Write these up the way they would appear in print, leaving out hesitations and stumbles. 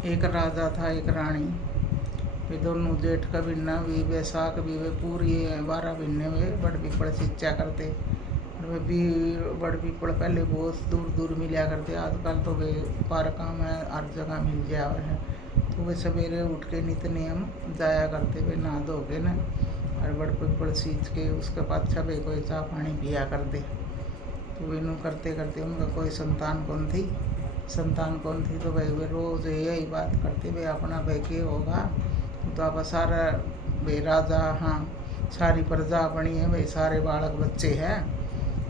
एक राजा था एक रानी। वे दोनों जेठ का महीना भी बैसाख भी वे पूरी 12 महीने में बड़ पीपल सिंचा करते। और वे भी बड़ पीपल पहले बहुत दूर दूर मिला करते, आजकल तो वे पार्कों में हर जगह मिल जाए है। तो वे सवेरे उठ के नित्य नियम जाया करते, वे नहा धो के न और बड़ पीपल सींच के उसके पाछा वे कोई चाह पानी पिया करते। तो वे यूँ करते करते उनका कोई संतान कौन थी। तो भाई वे रोज यही बात करते, भाई अपना भाई के होगा। तो आप सारा भाई राजा, हाँ सारी प्रजा अपनी है, भाई सारे बालक बच्चे हैं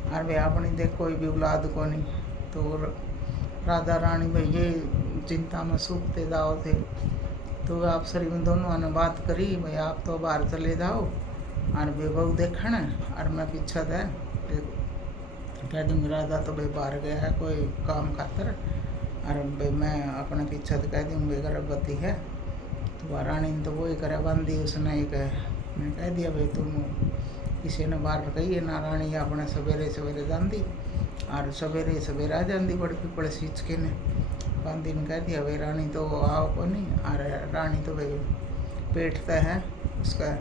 और वे अपनी देख कोई भी औलाद को नहीं। तो राजा रानी भाई ये चिंता में सूखते जाओ थे। तो आप शरीर में दोनों ने बात करी, भाई आप तो बाहर चले जाओ और वे बहू देखण और मैं पीछे है कह दूँगी। राजा तो भाई बाहर गया है कोई काम खातर और भाई मैं अपने पीछे तो कह दूँगी गर्भवती है। तो रानी ने तो वही करे बंदी, उसने एक मैं कह दिया भाई तुम किसी ने बाहर कही है ना। रानी अपने सवेरे सवेरे जाती और सवेरे सवेरे आ जाती बड़ी पीपल सींच के ने। बंदी ने कह दिया भाई रानी तो आओ को नहीं। और रानी तो भाई पेट तय है उसका,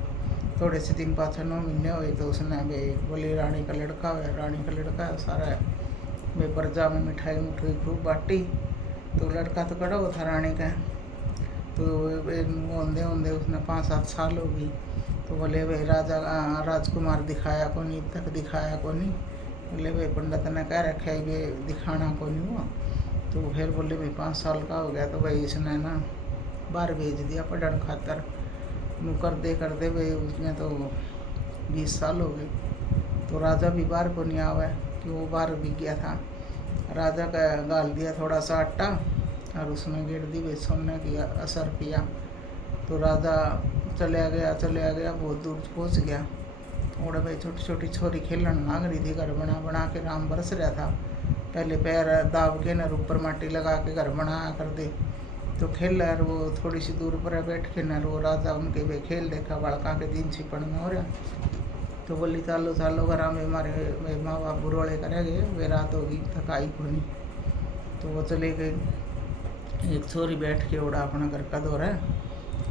थोड़े से दिन पाछा 9 महीने हुए तो उसने भाई बोली रानी का लड़का है, रानी का लड़का है सारा भाई प्रजा में मिठाई खूब बांटी। तो लड़का तो कड़ा हुआ था रानी का। तो होंदे होंदे उसने 5-7 साल होगी। तो बोले भाई राजा राजकुमार दिखाया को नहीं, तक दिखाया को नहीं। बोले भाई पंडित ने कह रखा है ये दिखाना को नहीं हुआ। तो फिर बोले भाई 5 साल का हो गया। तो भाई इसने ना बाहर भेज दिया पढ़न खातर। करते भाई उसने तो 20 साल हो गए। तो राजा भी बाहर को नहीं आवा कि वो बाहर भी गया था। राजा का गाल दिया थोड़ा सा आटा और उसमें गिर दी भाई सोने की असर किया। तो राजा चले गया बहुत दूर पहुँच गया। और भाई छोटी छोटी छोरी खेलन लाग रही थी, घर बना बना के राम बरस रहा था। पहले पैर दाब के न ऊपर माटी लगा के घर बनाया कर दे। तो खेल और वो थोड़ी सी दूर पर बैठ के न वो राजा उनके वे खेल देखा, बालका के दिन छिपड़ में हो रहा। तो बोली चालो चालो घर में हमारे माँ बाप बुरोड़े करेंगे, वे रात होगी थकाई को नहीं। तो वो चले गए। एक छोरी बैठ के उड़ा अपना घर का दौरा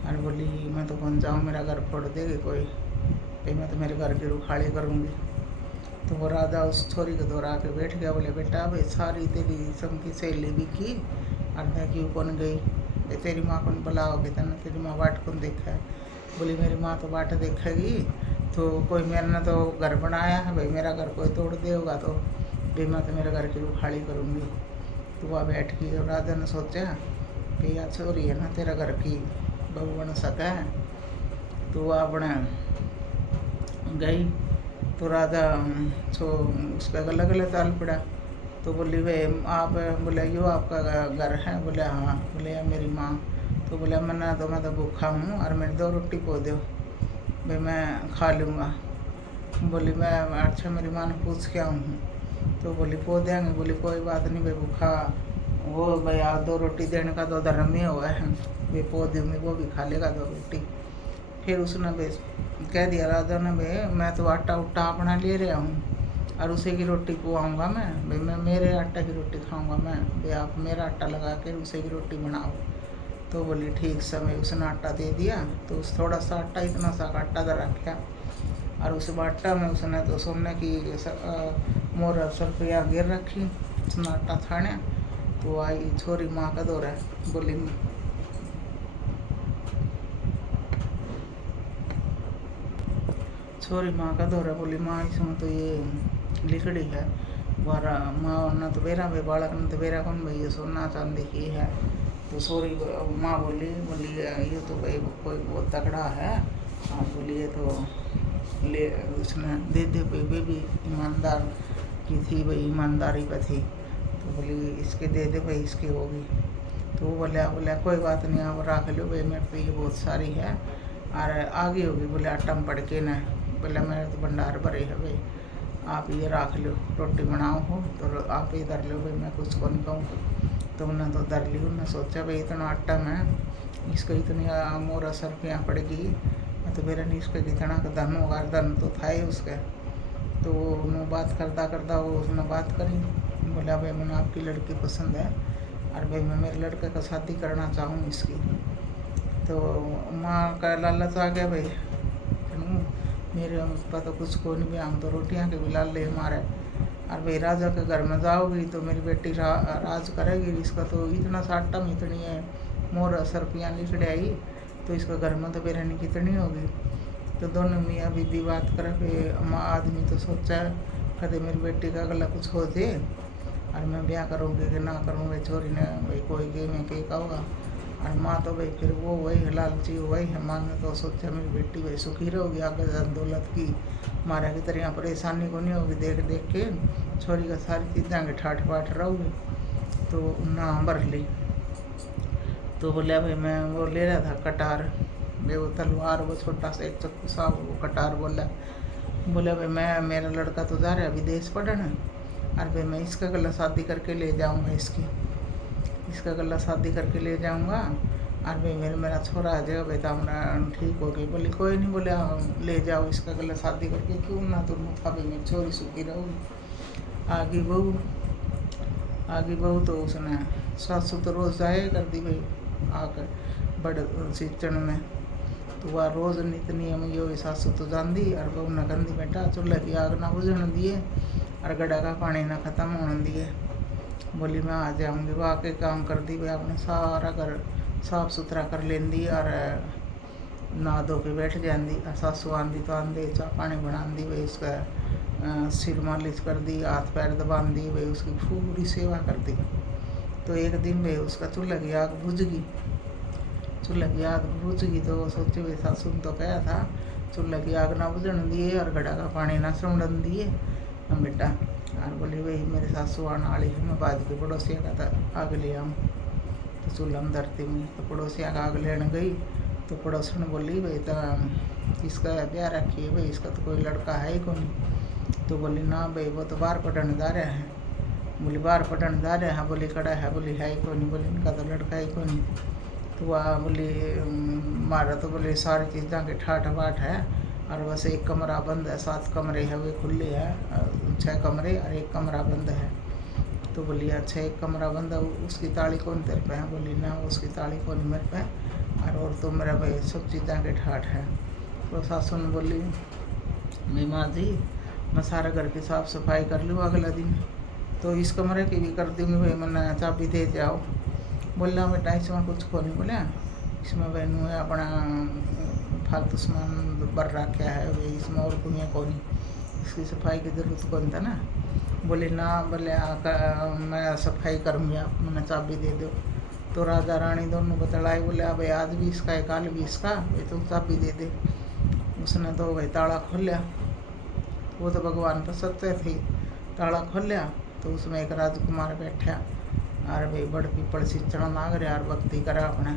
और बोली मैं तो कौन जाऊँ, मेरा घर फोड़ देगी कोई, भाई मैं तो मेरे घर की रुखाड़ी करूँगी। तो वो राजा उस छोरी को दौरा के बैठ गया। बोले बेटा भाई सारी तेरी सबकी सहेली भी की अर्धा क्यों कौन गई, तेरी माँ कौन बुलाओगे, तेने तेरी माँ बाट कौन देखा है। बोली मेरी माँ तो बाट देखेगी, तो कोई मेरे ने तो घर बनाया है, भाई मेरा घर कोई तोड़ देगा तो भाई मैं तो मेरे घर की रुखाड़ी करूँगी। तो वह बैठ गई। और राजा ने सोचा भैया छोरी है ना तेरा घर की बहू बन सका है। तो वह अपने गई। तो राजा सो उसका गला गला चाल पड़ा। तो बोली भाई आप, बोले यो आपका घर है, बोले हाँ। बोले यार मेरी माँ। तो बोले मैं तो भूखा हूँ और मेरी 2 रोटी पो दो, भाई मैं खा लूँगा। बोली मैं अच्छा मेरी माँ ने पूछ के आऊँ हूँ। तो बोली पो देंगे। बोली कोई बात नहीं भाई भूखा वो भाई आप 2 रोटी देने का तो धर्म ही हुआ है, भाई पो दूँगी वो भी खा लेगा 2 रोटी। फिर उसने भाई कह दिया राजा ने भाई मैं तो आटा उट्टा अपना ले रहा हूँ और उसे की रोटी पुआऊँगा मैं, भाई मैं मेरे आटा की रोटी खाऊँगा मैं, भाई आप मेरा आटा लगा के उसे की रोटी बनाओ। तो बोली ठीक समय उसने आटा दे दिया। तो उस थोड़ा सा आटा इतना सा आटा दे रखा और उस आटा में उसने तो सोने की मोहर रुपया गिर रखी, उसने आटा छाना। तो आई छोरी माँ का दौरा। बोली छोरी माँ का दौरा। बोली माँ इसमें तो ये लिखड़ी है वारा माँ ना तो बेरा भाई बालक ने तो बेरा कौन भाई ये सोना चांदी की है। तो सोरी माँ बोली ये तो भाई कोई बहुत तगड़ा है। और बोली ये तो ले उसने दे भाई भी ईमानदार की थी, भाई ईमानदारी पर थी। तो बोली इसके दे भाई इसकी होगी। तो वो बोले कोई बात नहीं आप रख लो भाई मेरे पे ये बहुत सारी है और आगे होगी। बोले आटा में पड़ के न, बोले मेरे तो भंडार भरे है भाई आप ये रख लो, रोटी बनाओ हो तो आप ही धर लो भाई मैं कुछ को नहीं कहूँ। तो उन्हें तो धर ली। उन्हें सोचा भाई इतना आटा में इसको इतनी मोर असर यहाँ पड़ेगी तो मेरा नहीं इसका कितना का धन होगा, धन तो था ही उसका। तो उन्होंने बात करता वो उसने बात करी। बोला भाई मैंने आपकी लड़की पसंद है और भाई मैं मेरे लड़के का शादी करना चाहूँ इसकी। तो माँ का लालच आ गया भाई, मेरे पास तो कुछ को नहीं, हम तो रोटियां के भी लाले हमारे। और भाई राजा के घर में जाओगी तो मेरी बेटी राज करेगी, इसका तो इतना साटम इतनी है, मोर सरपियाँ लिखड़े आई, तो इसका घर में तो बेरानी कितनी होगी। तो दोनों मियाँ बीबी बात करे कि माँ आदमी तो सोचा है कदे मेरी बेटी का अगला कुछ हो जाए और मैं ब्याह करूँगी कि ना करूँ, भाई छोरी ने भाई कोई गे में के होगा। और माँ तो भाई फिर वो वही लालची वही है, माँ ने तो सोचा मेरी बेटी भाई सुखी रहोगी, आगे दौलत की मारा की तरह परेशानी को नहीं होगी, देख देख के छोरी का सारी चीज़ें के ठाठ बाट रहोगी। तो ना भर ली। तो बोला भाई मैं वो ले रहा था कटार, भाई वो तलवार, वो छोटा सा एक चक्कू सा, वो कटार बोला भाई मैं, मेरा लड़का तो जा रहा है विदेश पढ़ने, और भाई मैं इसका गला शादी करके ले जाऊंगा, इसका गला शादी करके ले जाऊंगा, और भाई मेरा छोरा आ जाएगा, भाई तो हमारा ठीक हो गई। बोली कोई नहीं, बोले ले जाओ इसका गला शादी करके, क्यों ना तुम था भाई मेरी छोरी सुखी रहोगी। आगी बहू तो उसने सासू तो रोज़ जाए कर दी भाई आकर बड़ सीचन में, तो वह रोज़ नित नियम यो सासू तो जाती, और बहू न कहती बेटा चूल्हे की आग ना बुझन दिए और गड्ढा का पानी ना ख़त्म होने दिए। बोली मैं आ जाऊँगी, वह आके काम कर दी भाई, आपने सारा घर साफ सुथरा कर लेंदी और नहा धो के बैठ जाती। और सासू आंदी तो आंदे चाह पानी बना दी भाई, उसका सिर मालिश कर दी, हाथ पैर दबा दी भाई, उसकी पूरी सेवा कर दी। तो एक दिन भाई उसका चूल्हे की आग बुझ गई, तो सोचे भाई सासू ने तो कहा था चूल्हे की आग ना बुझन दिए और घड़ा का पानी ना सुमड़न दिए हम बेटा। और बोली भाई मेरे सासू आने वाली है, मैं बाज के पड़ोसिया का था आग ले आऊँ, तो चूल्हा में धरती हुई, तो पड़ोसिया का आग लेने गई, तो पड़ोसन बोली भाई तो इसका ब्याह रखिए भाई, इसका तो कोई लड़का है ही कौन। तो बोली ना भाई वो तो बाहर पढ़ने जा रहे हैं। बोली बाहर पढ़ने जा रहे हैं, बोली कड़ा है, बोली है ही कौन, बोली इनका तो लड़का ही कौन। तो वह बोली मारा तो बोले सारी चीज़ें के ठाठ बाट है, और बस एक कमरा बंद है, 7 कमरे हैं वे खुले हैं, 6 कमरे और एक कमरा बंद है। तो बोली अच्छा एक कमरा बंद है, उसकी ताली कौन तेरे पे है। बोली ना उसकी ताली कौन मेरे पे, और तो मेरा भाई सब चीज़ें के ठाठ है। तो सासू ने बोली मैं माँ जी मैं सारा घर की साफ़ सफाई कर लूँ अगला दिन, तो इस कमरे की भी कर दूँगी भाई, मैंने चाबी दे जाओ। बोला बेटा इसमें कुछ को नहीं, बोला इसमें बहनू है अपना फालतू सामान भर रखा है भाई, इसमें और कुनिया को नहीं, इसकी सफाई की ज़रूरत कौन था ना। बोले ना, बोले मैं सफाई करूँगी, आप मैंने चाबी दे दो। तो राजा रानी दोनों बतलाए, बोले भाई आज भी इसका है कल भी इसका, भाई तो चाबी दे दे। उसने तो भाई ताला खोलिया, वो तो भगवान पर सत्य थी, ताला खोलिया तो उसमें एक राजकुमार बैठा, और भाई बड़ पीपल सींचना नाग रहा और भक्ति करा अपने,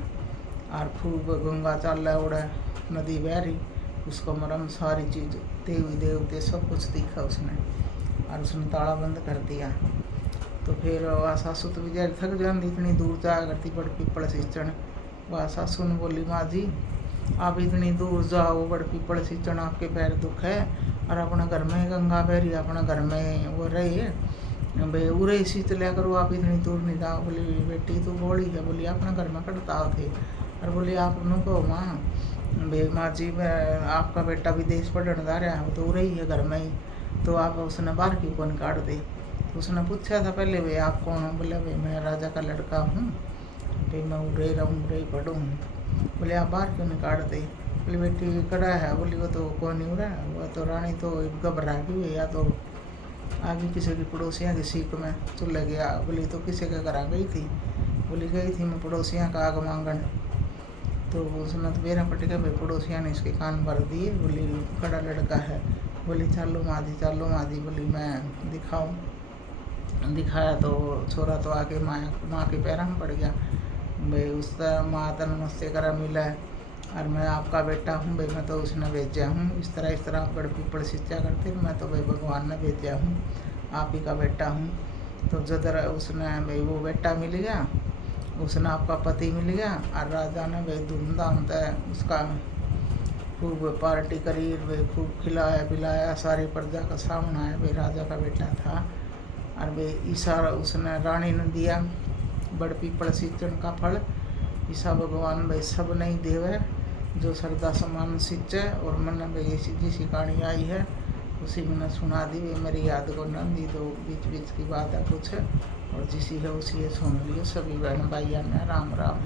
और खूब गंगा चाल उड़ा नदी बह रही, उसको मरम सारी चीज़ देवी देवते सब कुछ दिखा उसने, और उसने ताला बंद कर दिया। तो फिर वह सासू तो बेचारी थक जाती, इतनी दूर जा करती बड़ पीपल सींचन। वह सासू ने बोली माँ जी आप इतनी दूर जाओ बड़ पीपल सींचन, आपके पैर दुख है, और अपना घर में गंगा बह रही, अपना घर में वो रही भाई उरे सींच लिया करो, आप इतनी दूर नहीं जाओ। बोली बेटी तू बोली है, बोली अपना घर में कड़ताल थे, और बोली आप न कहो माँ भाई माँ जी मैं आपका बेटा विदेश पढ़ने जा रहा है, वो तो उरे ही है घर में ही, तो आप उसने बाहर क्यों कौन काट दे। तो उसने पूछा था पहले भाई आप कौन हो, बोले भाई मैं राजा का लड़का हूँ, भाई मैं उरे रहूँ उरे पढ़ूँ। बोले आप बाहर क्यों नहीं काट दे। बोली बेटी कड़ा है, बोली वो तो कौन नहीं हो रहा है, वो तो रानी तो घबरा गई, या तो आगे किसी की पड़ोसियाँ की सीख में चूल्हे गया। बोली तो किसी के घर आ गई थी, बोली गई थी मैं पड़ोसियाँ का आग मांगन। तो उसने तो मेरा पटेगा भाई पड़ोसियाँ ने इसके कान भर दिए, बोली कड़ा लड़का है। बोली चलो माँ जी, बोली मैं दिखाया तो छोरा तो आके माँ के पैरों में पड़ गया भाई, उसका माँ तो नमस्ते करा मिला है, और मैं आपका बेटा हूँ भाई, मैं तो उसने भेजा हूँ, इस तरह आप बड़ पीपल सिंचा करते, मैं तो भाई भगवान ने भेजा हूँ, आप ही का बेटा हूँ। तो जदर उसने भाई वो बेटा मिल गया, उसने आपका पति मिल गया, और राजा ने भाई धूमधाम से उसका खूब पार्टी करी भाई, खूब खिलाया पिलाया, सारी प्रजा का सामना है भाई राजा का बेटा था। और भाई इशारा उसने रानी ने दिया बड़ पीपल सींचन का फल ईसा भगवान भाई सब नहीं देवे, जो श्रद्धा समान सींचे। और मन भाई ऐसी जिसी कहानी आई है उसी मैंने सुना दी, वे मेरी याद को न दी, तो बीच बीच की बात है कुछ, और जिसी है उसी सुन लियो। सभी बहन भाइयों ने राम राम।